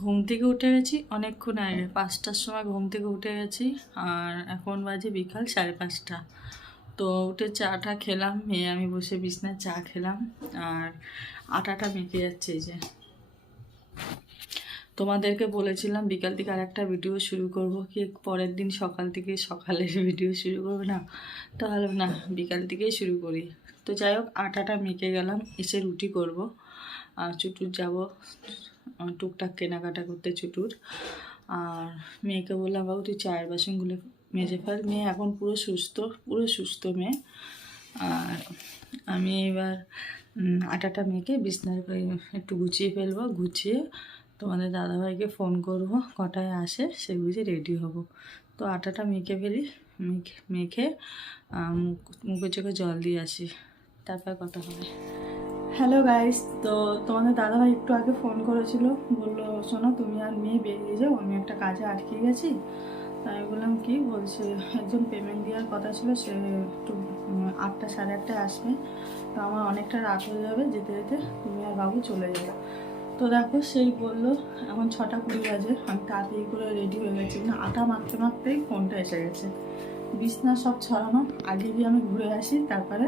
ঘুম থেকে উঠে গেছি অনেকক্ষণ আগে, 5টার সময় ঘুম থেকে উঠে গেছি। আর এখন বাজে বিকাল 5:30। তো উঠে চাটা খেলাম, মেয়ে আমি বসে বিছনায় চা খেলাম। আর আটাটা মেখে যাচ্ছে। এই যে তোমাদেরকে বলেছিলাম বিকাল থেকে আর একটা ভিডিও শুরু করব, কি পরের দিন সকাল থেকে সকালের ভিডিও শুরু করবো না, তাহলে না বিকাল থেকেই শুরু করি। তো যাই হোক, আটাটা মেখে গেলাম, এসে রুটি করব। আর চুটুর যাব টুকটাক কেনাকাটা করতে চুটুর। আর মেয়েকে বললাম, বাবু তুই চায়ের বাসনগুলো মেজে ফেল। মেয়ে এখন পুরো সুস্থ মেয়ে। আর আমি এবার আটাটা মেখে বিছনার একটু গুছিয়ে ফেলবো, গুছিয়ে তোমাদের দাদাভাইকে ফোন করব, কটায় আসে সে বুঝে রেডি হব। তো আটাটা মেখে ফেলি, মেখে মুখে চোখে জল দিয়ে আসি, তারপর কথা হবে। হ্যালো গাইস, তো তোমাদের দাদাভাই একটু আগে ফোন করেছিল, বললো শোনো তুমি আর মেয়ে বেরিয়ে যাও, আমি একটা কাজে আটকে গেছি। তাই বললাম কি বলছে, একজন পেমেন্ট দেওয়ার কথা ছিল, সে একটু 8টা 8:30টায় আসবে। তো আমার অনেকটা রাত হয়ে যাবে যেতে যেতে, তুমি আর বাবু চলে যাবে। তো দেখো সেই বললো, এখন 6:20 বাজে, আমি তাড়াতাড়ি করে রেডি হয়ে গেছি। না আটা মাখতে মাখতেই ফোনটা এসে গেছে। বিছনা সব ছড়ানো, আগে গিয়ে আমি ঘুরে আসি, তারপরে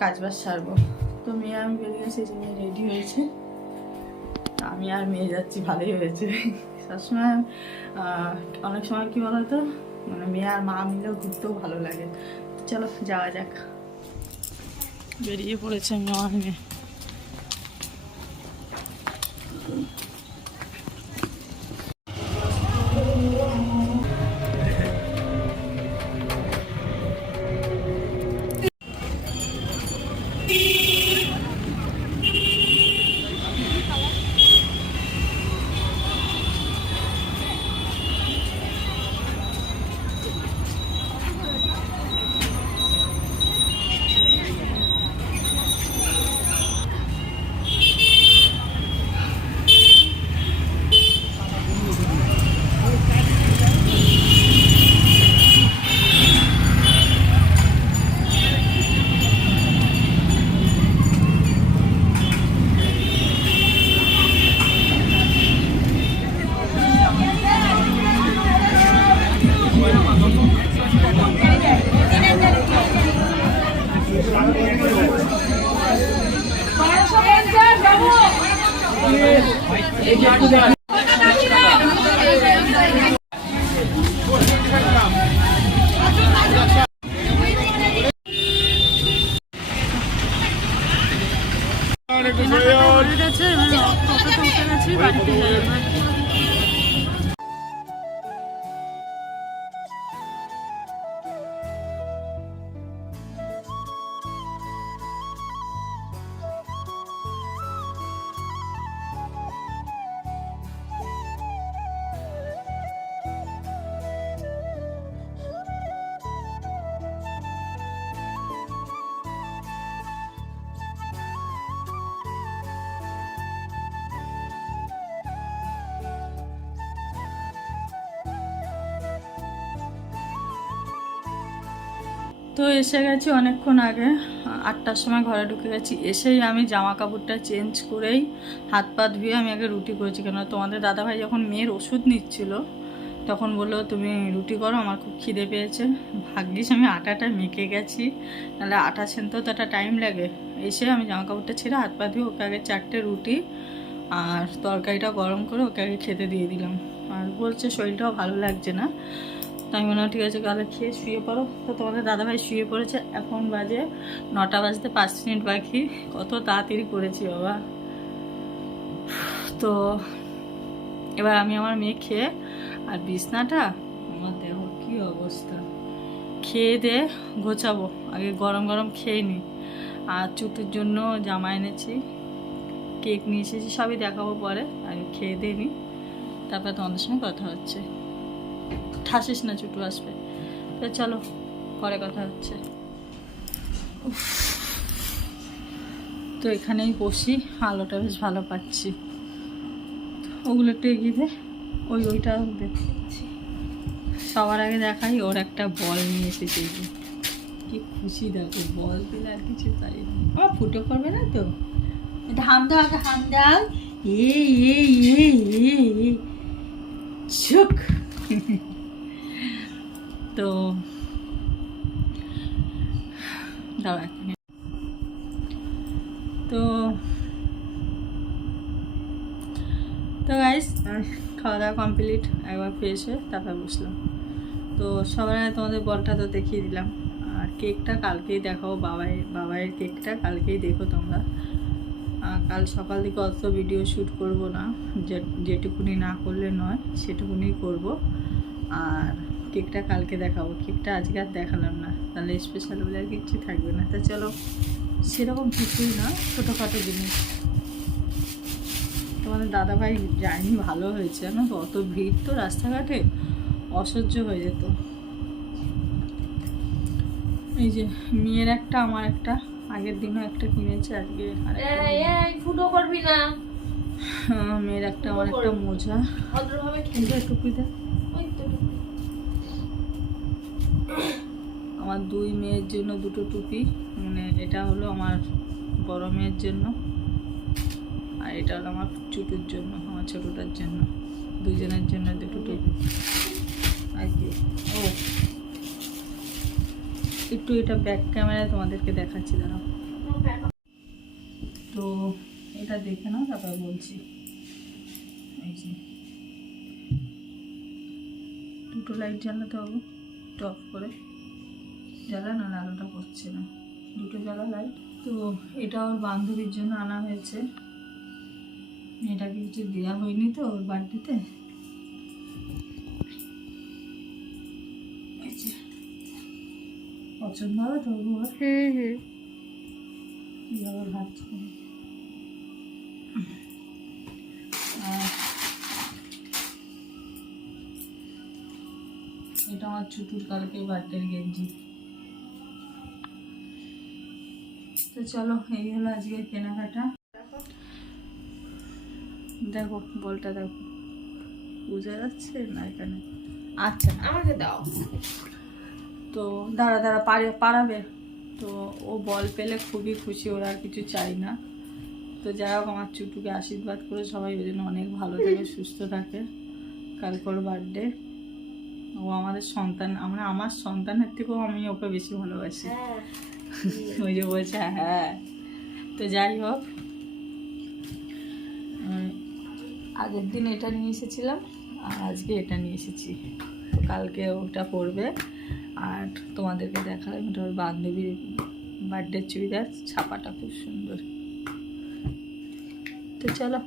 কাজবাজ সারবো। তো মেয়ে আমি বেরিয়ে গেছি, যে মেয়ে রেডি হয়েছে, আমি আর মেয়ে যাচ্ছি, ভালোই হয়েছে। সবসময় অনেক সময় কি বলতো, মানে মেয়ে আর মা মিলেও ঘুরতেও ভালো লাগে। চলো যাওয়া যাক। বেরিয়ে পড়েছে মা আর মেয়ে। উঠে গেছি, বাড়িতে যাই এবার। তো এসে গেছি অনেকক্ষণ আগে, 8টার সময় ঘরে ঢুকে গেছি। এসেই আমি জামা কাপড়টা চেঞ্জ করেই হাত পা ধুয়ে আমি আগে রুটি করেছি। কেন তোমাদের দাদাভাই যখন মেয়ের ওষুধ নিচ্ছিল তখন বললো তুমি রুটি করো, আমার খুব খিদে পেয়েছে। ভাগ্যিস আমি আটাটা মেখে গেছি, নাহলে আটা ছেনতেও তো একটা টাইম লাগে। এসে আমি জামা কাপড়টা ছেড়ে হাত পা ধুয়ে ওকে আগে 4টে রুটি আর তরকারিটা গরম করে ওকে আগে খেতে দিয়ে দিলাম। আর বলছে শরীরটাও ভালো লাগছে না, তো আমি মনে হয় ঠিক আছে তাহলে খেয়ে শুয়ে পড়ো। তো তোমাদের দাদাভাই শুয়ে পড়েছে। এখন বাজে 9টা বাজতে 5 মিনিট বাকি। কত তাড়াতাড়ি করেছি বাবা। তো এবার আমি আমার মেয়ে খেয়ে, আর বিছনাটা আমার দেখো কী অবস্থা, খেয়ে দিয়ে গোছাবো। আগে গরম গরম খেয়ে নিই। আর চুটির জন্য জামা এনেছি, কেক নিয়ে এসেছি, সবই দেখাবো পরে। আগে খেয়ে দিয়ে নিই, তারপরে তোমাদের সঙ্গে কথা হচ্ছে। ঠাসিস না, চুটু আসবে। তো চলো পরে কথা হচ্ছে। তো এখানেই বসি, আলোটা বেশ ভালো পাচ্ছি। ওগুলো একটু এগিয়ে দে, ওইটা দেখছি। সবার আগে দেখাই, ওর একটা বল নিয়ে এসেছে। কি খুশি দেখো, বল পেলে আর কিছু চাই না। আমার ফুটো করবে না তো, এটা হাম দাও, আগে হাম দাও। এ তো গাইস খাওয়া দাওয়া কমপ্লিট, একবার ফ্রেশ হয়ে তারপর বসলাম। তো সবার আগে তোমাদের বলটা তো দেখিয়ে দিলাম, আর কেকটা কালকেই দেখাও, বাবাইয়ের কেকটা কালকেই দেখো তোমরা। কাল সকাল থেকে অত ভিডিও শ্যুট করব না, যেটুকুনি না করলে নয় সেটুকুনি করব। আর কেকটা কালকে দেখাবো, কেকটা আজকে আর দেখালাম না, তাহলে স্পেশাল বলে আর কিচ্ছু থাকবে না। তা চলো, সেরকম কিছুই না, ছোটোখাটো জিনিস। তোমাদের দাদাভাই যায়নি, ভালো হয়েছে জানো তো, অত ভিড় তো রাস্তাঘাটে, অসহ্য হয়ে যেত। এই যে মেয়ের একটা, আমার একটা, আগের দিনও একটা কিনেছে, আজকে ফুটো করবি না। মেয়ের একটা, আমার একটা মোজা, টুপিতে আমার দুই মেয়ের জন্য দুটো টুপি, মানে এটা হলো আমার বড় মেয়ের জন্য, আর এটা হলো আমার চুটুর জন্য, আমার ছোটোটার জন্য, দুজনের জন্য দুটো টুপি আর কি। ও একটু এটা ব্যাক ক্যামেরায় তোমাদেরকে দেখাচ্ছি, দাঁড়াও। তো এটা দেখে নাও, তারপর বলছি। এই যে দুটো লাইট জ্বালাতে হবে, টপ করে জ্বালা, না আলোটা করছে না, দুটো জ্বালা লাইট। তো এটা ওর বান্ধবীর জন্য আনা হয়েছে, এটাকে কিছু দেওয়া হয়নি তো ওর বার্থডেতে। পছন্দ হবে তো ওর? এইভাবে ভাবছি। এটা আমার ছুটুর কালকে বার্থডের গেঞ্জি। তো চলো, এই হলো আজকের কেনাকাটা। দেখো বলটা দেখো, বুঝা যাচ্ছে না এখানে? আচ্ছা আমাকে দাও। তো দাঁড়া পারাবে। তো ও বল পেলে খুবই খুশি, ওরা আর কিছু চাই না। তো যাই হোক, আমার চুটুকে আশীর্বাদ করে সবাই ওই জন্য অনেক ভালো থাকে, সুস্থ থাকে। কালকে ওর বার্থডে, ও আমাদের সন্তান, আমার সন্তানের থেকেও আমি ওকে বেশি ভালোবাসি। ওই যে বলছে হ্যাঁ। তো যাই হোক, আগের দিন এটা নিয়ে এসেছিলাম, আর আজকে এটা নিয়ে এসেছি। তো কালকে ওটা পরবে, আর তোমাদেরকে দেখালাম এটা ওর বান্ধবীর বার্থডে চুড়িদার, ছাপাটা খুব সুন্দর। তো চলো,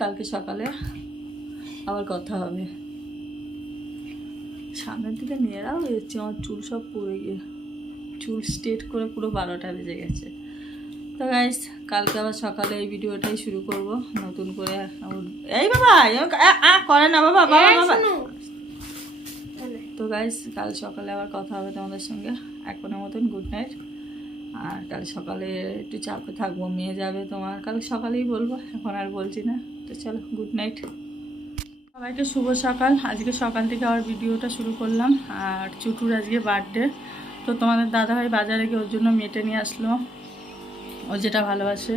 কালকে সকালে আবার কথা হবে। সামনের দিকে মেয়েরাও এসছে, আমার চুল সব পড়ে গিয়ে, চুল স্ট্রেট করে পুরো 12টা বেজে গেছে। তো গাইস, কালকে আবার সকালে এই ভিডিওটাই শুরু করব নতুন করে। এই বাবা করে না বাবা, বাবা। তো গাইস, কাল সকালে আবার কথা হবে তোমাদের সঙ্গে। এখনের মতন গুড নাইট। আর কাল সকালে একটু চাপে থাকবো, মেয়ে যাবে তোমার, কাল সকালেই বলবো, এখন আর বলছি না। তো চলো, গুড নাইট সবাইকে, শুভ সকাল। আজকে সকাল থেকে আবার ভিডিওটা শুরু করলাম। আর চুটুর আজকে বার্থডে, তো তোমাদের দাদাভাই বাজারে গিয়ে ওর জন্য মেটে নিয়ে আসলো, ও যেটা ভালোবাসে।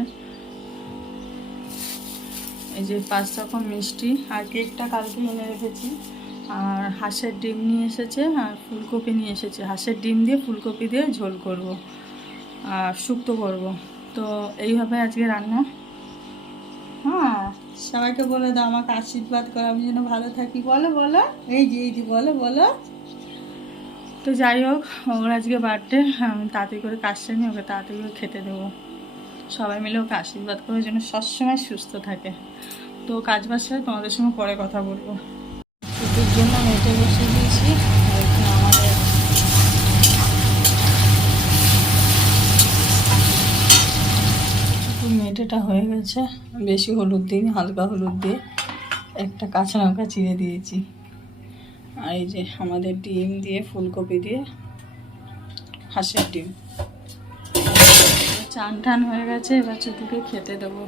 এই যে 5 রকম মিষ্টি, আর কেকটা কালকে এনে রেখেছি। আর হাঁসের ডিম নিয়ে এসেছে, আর ফুলকপি নিয়ে এসেছে। হাঁসের ডিম দিয়ে ফুলকপি দিয়ে ঝোল করব, আর শুক্তো করব। তো এইভাবে আজকে রান্না। হ্যাঁ, সবাইকে বলে দাও আমাকে আশীর্বাদ করো, আমি যেন ভালো থাকি। বলো বলো, এই যে বলো বলো। তো যাই হোক, ওর আজকে বার্থডে, আমি তাড়াতাড়ি করে কাজ সেরে ওকে তাড়াতাড়ি করে খেতে দেবো। সবাই মিলে ওকে আশীর্বাদ করে যেন সবসময় সুস্থ থাকে। তো কাজ বাজ সেরে তোমাদের সঙ্গে পরে কথা বলবো। ছুটির জন্য মেটে বসে দিয়েছি, আর এখানে আমাদের মেটেটা হয়ে গেছে। বেশি হলুদ দিই, হালকা হলুদ দিয়ে একটা কাঁচা লঙ্কা চিড়ে দিয়েছি। আর এই যে আমাদের ডিম দিয়ে ফুলকপি দিয়ে হাঁসের ডিম। চান টান হয়ে গেছে, এবার চুটুকে খেতে দেবো।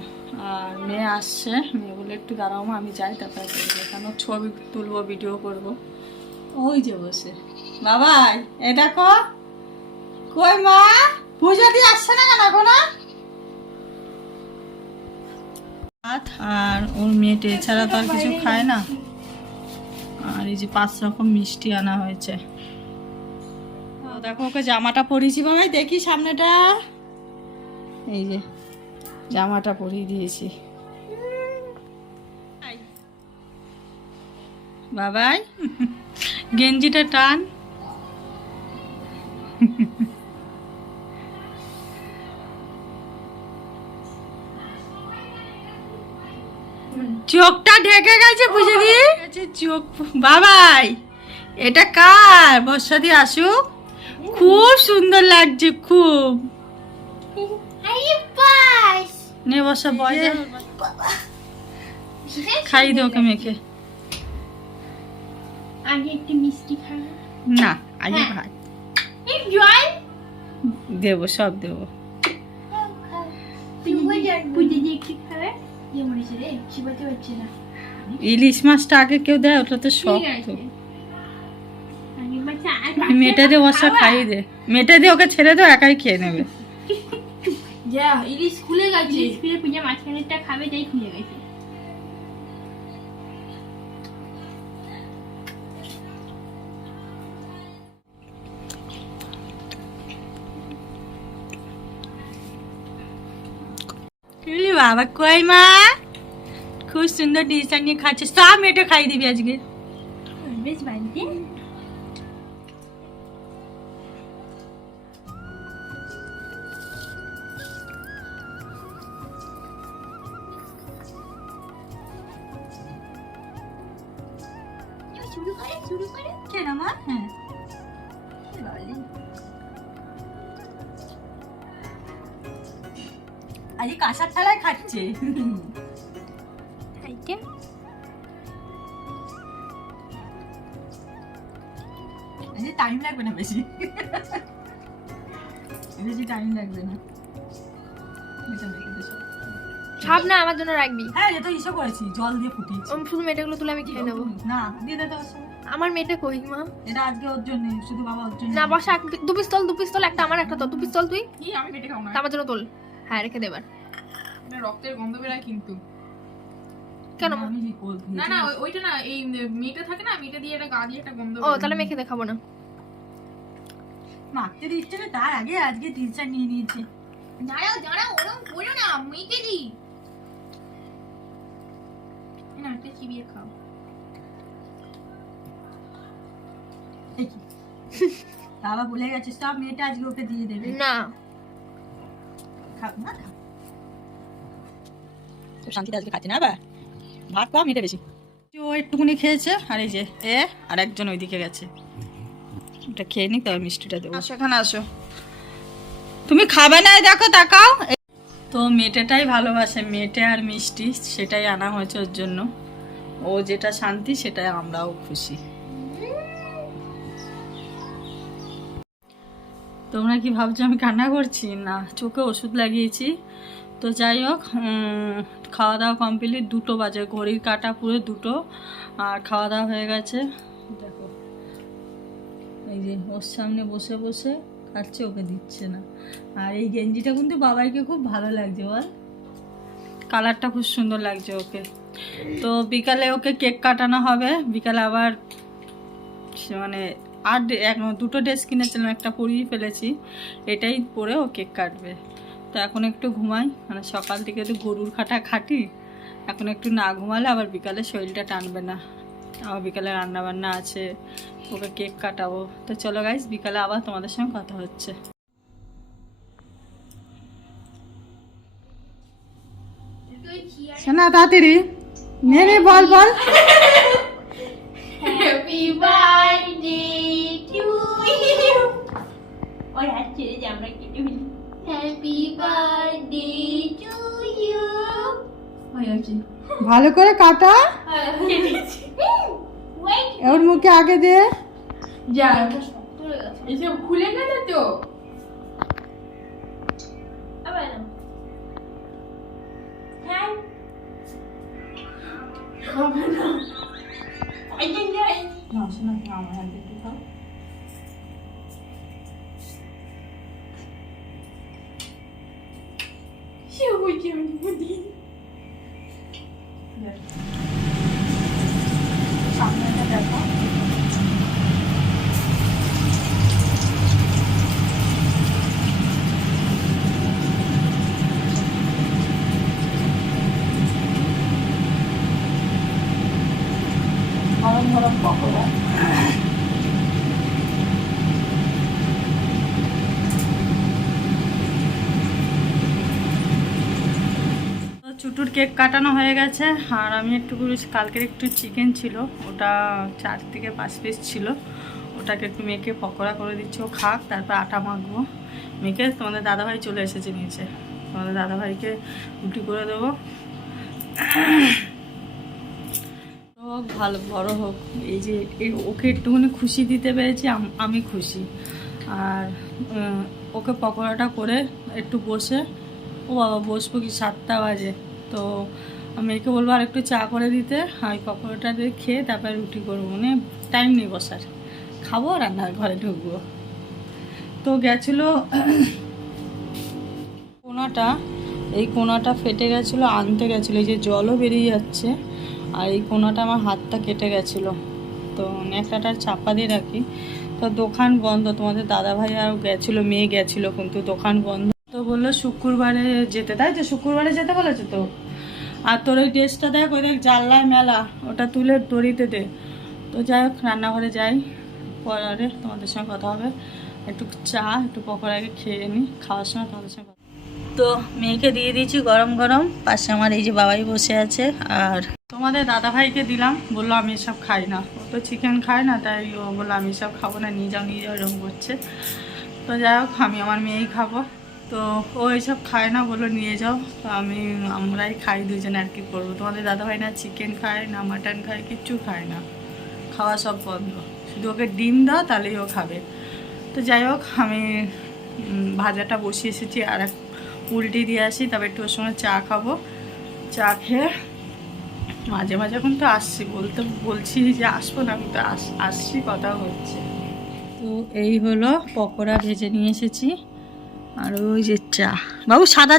আর মেয়ে আসছে, মেয়ে বলে একটু দাঁড়াও মা, আমি যাই তারপরে কেন ছবি তুলবো, ভিডিও করব। ওই যে বসে, বাবাই এ দেখো, কই মা, পুজো দিয়ে আসছে না কেন এখনো? আর ওর মেয়েটা এছাড়া তো আর কিছু খায় না। আর এই যে 5 রকম মিষ্টি আনা হয়েছে। দেখো ওকে জামাটা পরিয়েছি বাবাই, দেখি সামনেটা, এই যে জামাটা পরিয়ে দিয়েছি। বাবাই গেঞ্জিটা টান। চোখটা ঢেকে গেছে, বুঝে দিয়ে চোখ। বাবাই এটা কার? বর্ষা দিয়ে আসুক, খুব সুন্দর লাগছে খুব। নে বর্ষা বয় খাই দে ওকে মেখে। আগে একটু মিষ্টি খাবো না আগে ভাত জল দেবো, সব দেবো। পুজো দিয়ে একটু খাবে ইয়ে মরেছে রে, চিবাতে হচ্ছে না। ইলিশ মাছটা আগে কেউ দেয়, ওটা তো শক্ত। মেটে দে বর্ষা, খাইয়ে দে, মেটে দে ওকে, ছেড়ে দাও, একাই খেয়ে নেবে। যা ইলিশ খুলে গেছে, ইলিশ খুলে পূজা মাঝখানেরটা খাবে, যাই খুলে গেছে। বাবা কই মা, খুব সুন্দর ডিশটা নিয়ে খাচ্ছে, সব মেটে খাই দিবি আজকে। বেশ বাড়িতে শুরু করে কেন মা? হ্যাঁ আজকে কাঁসার থালায় খাচ্ছে। টাইম লাগবে না বেশি, বেশি টাইম লাগবে না। সব না আমার জন্য রাখবি। হ্যাঁ এটা ইসে করেছি, জল দিয়ে ফুটিয়েছি। শুধু মেয়েটাগুলো তুলে আমি খেয়ে নেবো। না দিয়ে দে তো। আমার মেয়েটা কই মা? এটা আজকে ওর জন্য, শুধু বাবা ওর জন্য। না বসা, দু পিস তোল, একটা আমার একটা তোল, 2 পিস তোল তুই। কি আমি পেটে খাও না, তা আমার জন্য তোল। হ্যাঁ রেখে দে এবার। এটা রক্তের গন্ধ বেরায় কিন্তু। কেন? আমি না না ওইটা না, এই মেয়েটা থাকে না, মেয়েটা দিয়ে একটা গা দিয়ে একটা গন্ধ। ও তাহলে মেখে দেখাবো না। মাখতে দিচ্ছে না, তার আগে আজকে টিচার নিয়ে নিয়েছে। দাঁড়াও ওরকম করো না, মেখে দি না, একটা চিবিয়ে খাও। বাবা বলে গেছে সব মেয়েটা আজকে ওকে দিয়ে দেবে। না খাও না, খাও। তো শান্তিতে আজকে খাচ্ছে না, বা ভাত খাওয়া মেয়েটা বেশি। ও একটুকুনি খেয়েছে, আর এই যে আর একজন ওইদিকে গেছে, এটা খেয়ে নি, তার মিষ্টিটা দেবো। আসো এখানে আসো, তুমি খাবে না? দেখো তাকাও। তো মেয়েটাই ভালোবাসে, মেয়েটা আর মিষ্টি, সেটাই আনা হয়েছে ওর জন্য। ও যেটা শান্তি, সেটাই আমরাও খুশি। তোমরা কি ভাবছো আমি কান্না করছি? না, চোখে ওষুধ লাগিয়েছি। তো যাই হোক, খাওয়া দাওয়া কমপ্লিট, 2টো বাজে, ঘড়ির কাঁটা পুরো 2টো, আর খাওয়া দাওয়া হয়ে গেছে। দেখো এই যে ওর সামনে বসে বসে খাচ্ছে, ওকে দিচ্ছে না। আর এই গেঞ্জিটা কিন্তু বাবাইকে খুব ভালো লাগছে, বল, কালারটা খুব সুন্দর লাগছে ওকে। তো বিকালে ওকে কেক কাটানো হবে, বিকালে আবার মানে আর 2টো ড্রেস কিনেছিলাম, একটা পরিয়ে ফেলেছি, এটাই পরে ও কেক কাটবে। তো এখন একটু ঘুমাই, মানে সকাল থেকে তো গরুর খাটি, এখন একটু না ঘুমালে আবার বিকালে শরীরটা টানবে না। আবার বিকালে রান্না বান্না আছে, ওকে কেক কাটাবো। তো চলো গাইস, বিকালে আবার তোমাদের সঙ্গে কথা হচ্ছে। শোনা তাড়াতাড়ি নে বল। Happy birthday to you. ওই হাত ছেড়ে যে আমরা কেটে ফেলি। Happy birthday to you. ওই আছে, ভালো করে কাটা, ওর মুখে আগে দে। যা এসব খুলে গেছে তো। আবার হ্যাঁ খাবে না। না শোনা, আমার হাতে একটু খাও। সে ওই যে আমি বুদ্ধি সামনেটা দেখো। গরম গরম পকোড়া। চুটুর কেক কাটানো হয়ে গেছে, আর আমি একটু কালকের একটু চিকেন ছিল, ওটা 4 থেকে 5 পিস ছিল, ওটাকে একটু মেখে পকোড়া করে দিচ্ছি, ও খাক, তারপর আটা মাখবো মেখে। তোমাদের দাদাভাই চলে এসেছে নিচে, তোমাদের দাদাভাইকে রুটি করে দেবো। হোক ভালো বড় হোক, এই যে ওকে একটুখানি খুশি দিতে পেরেছি, আমি খুশি। আর ওকে পকোড়াটা করে একটু বসে, ও বাবা বসবো কি 7টা বাজে, তো আমি একে বলবো আর একটু চা করে দিতে, আর পকোড়াটা দিয়ে খেয়ে তারপরে রুটি করবো, মানে টাইম নেই বসার, খাবো রান্নার ঘরে ঢুকবো। তো গেছিলো কোনাটা, এই কোনাটা ফেটে গেছিলো, আনতে গেছিলো, এই যে জলও বেরিয়ে যাচ্ছে, আর এই কোনাটা আমার হাতটা কেটে গেছিলো, তো ন্যাকড়াটা চাপা দিয়ে রাখি। তো দোকান বন্ধ, তোমাদের দাদাভাই আর গেছিলো, মেয়ে গেছিলো, কিন্তু দোকান বন্ধ। তো বললো শুক্রবারে যেতে, তাই তো শুক্রবারে যেতে বলেছে তো। আর তোর ওই ড্রেসটা দেখ, ওই দেখ জানলায় মেলা, ওটা তুলে দড়িতে দে। তো যাই হোক রান্নাঘরে যাই, পরে তোমাদের সঙ্গে কথা হবে। একটু চা একটু পকোড়া আগে খেয়ে নিই, খাওয়ার সময় তোমাদের সঙ্গে। তো মেয়েকে দিয়ে দিয়েছি গরম গরম, পাশে আমার এই যে বাবাই বসে আছে, আর তোমাদের দাদাভাইকে দিলাম, বললো আমি এসব খাই না, ও তো চিকেন খায় না, তাই ও বললো আমি এসব খাবো না, নিয়ে যাও এরকম করছে। তো যাই হোক আমি আমার মেয়েই খাবো, তো ও এইসব খায় না, বললো নিয়ে যাও, তো আমরাই খাই দুজনে, আর কি করবো। তোমাদের দাদাভাই না চিকেন খায় না মাটন খায়, কিচ্ছু খায় না, খাওয়া সব বন্ধ, শুধু ওকে ডিম দাও তাহলেই ও খাবে। তো যাই হোক আমি ভাজাটা বসিয়ে এসেছি, আর এক উল্টে দিয়ে আসি, তবে একটু ওর সঙ্গে চা খাবো। চা খেয়ে মাঝে মাঝে এখন তো আসছি, বলছি যে আসবো না, আমি তো আসছি, কথা হচ্ছে। তো এই হলো পকোড়া ভেজে নিয়ে এসেছি, আর ওই যে চা। বাবু সাদা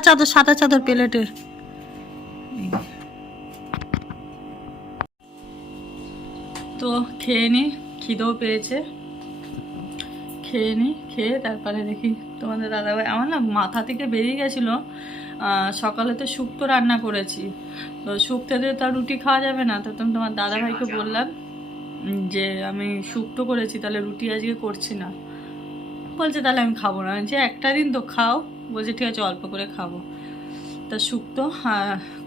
চাদর প্লেটে। তো খেয়ে নি, খিদেও পেয়েছে, খেয়ে তারপরে দেখি তোমাদের দাদাভাই, আমার না মাথা থেকে বেরিয়ে গেছিলো, সকালে তো শুক্তো রান্না করেছি, তো শুক্তোতে তো আর রুটি খাওয়া যাবে না, তো তোমার দাদাভাইকে বললাম যে আমি শুক্তো করেছি, তাহলে রুটি আজকে করছি না। বলছে তাহলে আমি খাবো না, যে একটা দিন তো খাও, বলছে ঠিক আছে অল্প করে খাবো। তা শুক্তো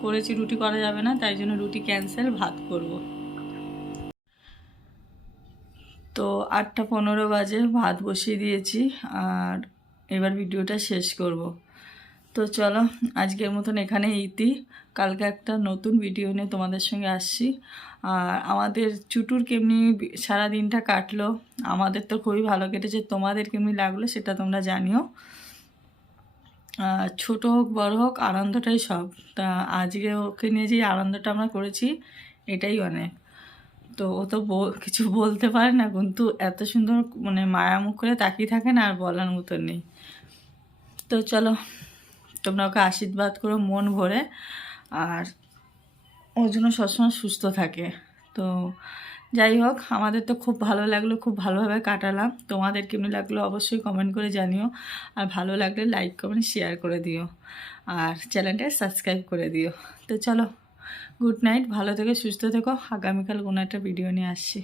করেছি, রুটি করা যাবে না, তাই জন্য রুটি ক্যান্সেল, ভাত করব। তো 8টা 15 বাজে, ভাত বসিয়ে দিয়েছি, আর এবার ভিডিওটা শেষ করব। তো চলো আজকের মতন এখানে ইতি, কালকে একটা নতুন ভিডিও নিয়ে তোমাদের সঙ্গে আসছি। আর আমাদের চুটুর কেমনি সারা দিনটা কাটলো, আমাদের তো খুবই ভালো কেটেছে, তোমাদের কেমনি লাগলো সেটা তোমরা জানিও। ছোট হোক বড় হোক আনন্দটাই সব, তা আজকে ওকে নিয়ে যে আনন্দটা আমরা করেছি এটাই অনেক। তো ও তো কিছু বলতে পারে না, কিন্তু এত সুন্দর মানে মায়া মুখ করে তাকিয়ে থাকে না, আর বলার মতন নেই। তো চলো তোমরা ওকে আশীর্বাদ করো মন ভরে, আর ওর জন্য সবসময় সুস্থ থাকে। তো যাই হোক আমাদের তো খুব ভালো লাগলো, খুব ভালোভাবে কাটালাম, তোমাদের কেমন লাগলো অবশ্যই কমেন্ট করে জানিও, আর ভালো লাগলে লাইক কমেন্ট শেয়ার করে দিও, আর চ্যানেলটা সাবস্ক্রাইব করে দিও। তো চলো গুড নাইট, ভালো থেকো সুস্থ থেকো, আগামীকাল কোনো একটা ভিডিও নিয়ে আসছি।